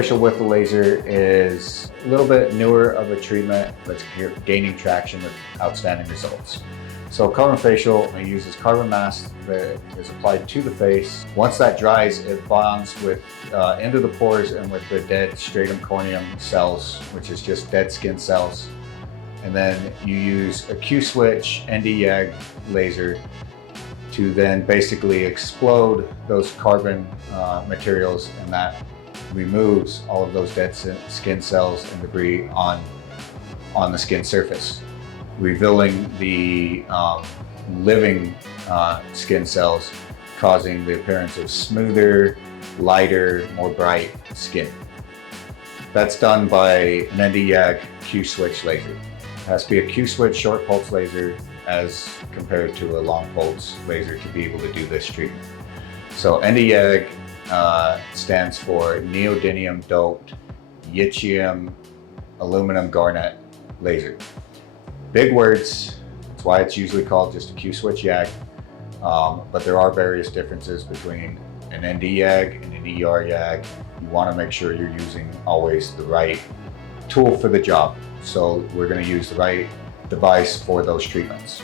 facial with the laser is a little bit newer of a treatment that's gaining traction with outstanding results. So carbon facial uses carbon mask that is applied to the face. Once that dries, it bonds with into the pores and with the dead stratum corneum cells, which is just dead skin cells. And then you use a Q-switch ND-YAG laser to then basically explode those carbon materials, and that removes all of those dead skin cells and debris on the skin surface, revealing the living skin cells, causing the appearance of smoother, lighter, more bright skin. That's done by an ND-YAG Q-switch laser. It has to be a Q-switch short pulse laser as compared to a long pulse laser to be able to do this treatment. So ND-YAG stands for neodymium doped yttrium aluminum garnet laser. Big words, that's why it's usually called just a Q-switch YAG, but there are various differences between an ND-YAG and an ER YAG. You want to make sure you're using always the right tool for the job. So we're going to use the right device for those treatments.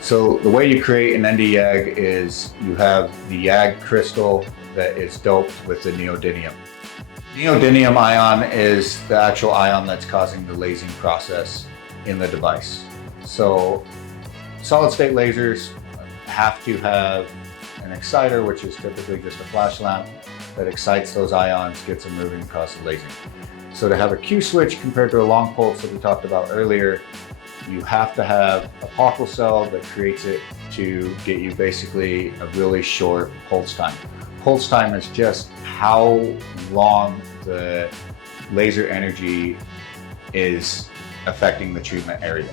So the way you create an ND-YAG is you have the YAG crystal that is doped with the neodymium. Neodymium ion is the actual ion that's causing the lasing process in the device. So solid state lasers have to have an exciter, which is typically just a flash lamp that excites those ions, gets them moving across the lasing. So to have a Q-switch compared to a long pulse that we talked about earlier, you have to have a particle cell that creates it to get you basically a really short pulse time. Pulse time is just how long the laser energy is affecting the treatment area.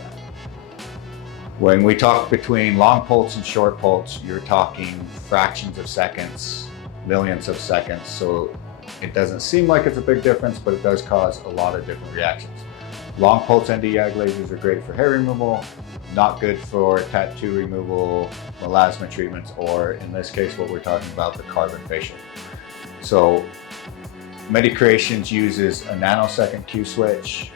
When we talk between long pulse and short pulse, you're talking fractions of seconds, millions of seconds. So it doesn't seem like it's a big difference, but it does cause a lot of different reactions. Long pulse ND-YAG lasers are great for hair removal, not good for tattoo removal, melasma treatments, or in this case, what we're talking about, the carbon facial. So MediCreations uses a nanosecond Q-switch.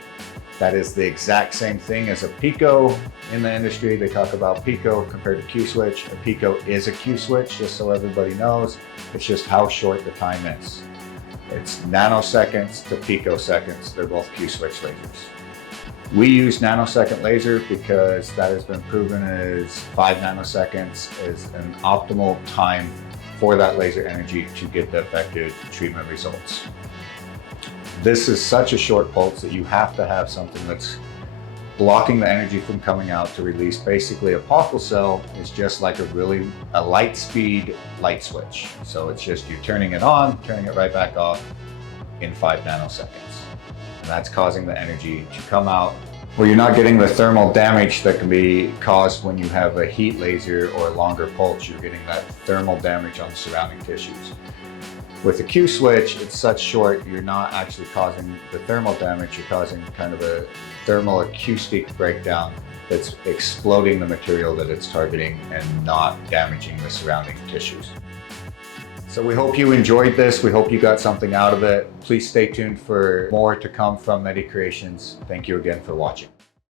That is the exact same thing as a pico in the industry. They talk about pico compared to Q-switch. A pico is a Q-switch, just so everybody knows. It's just how short the time is. It's nanoseconds to picoseconds. They're both Q-switch lasers. We use nanosecond laser because that has been proven as 5 nanoseconds is an optimal time for that laser energy to get the effective treatment results. This is such a short pulse that you have to have something that's blocking the energy from coming out to release. Basically, a particle cell is just like a light speed light switch. So it's just you turning it on, turning it right back off in 5 nanoseconds. And that's causing the energy to come out, where you're not getting the thermal damage that can be caused when you have a heat laser or a longer pulse. You're getting that thermal damage on the surrounding tissues. With the Q-switch, it's such short, you're not actually causing the thermal damage, you're causing kind of a thermal acoustic breakdown that's exploding the material that it's targeting and not damaging the surrounding tissues. So we hope you enjoyed this. We hope you got something out of it. Please stay tuned for more to come from MediCreations. Thank you again for watching.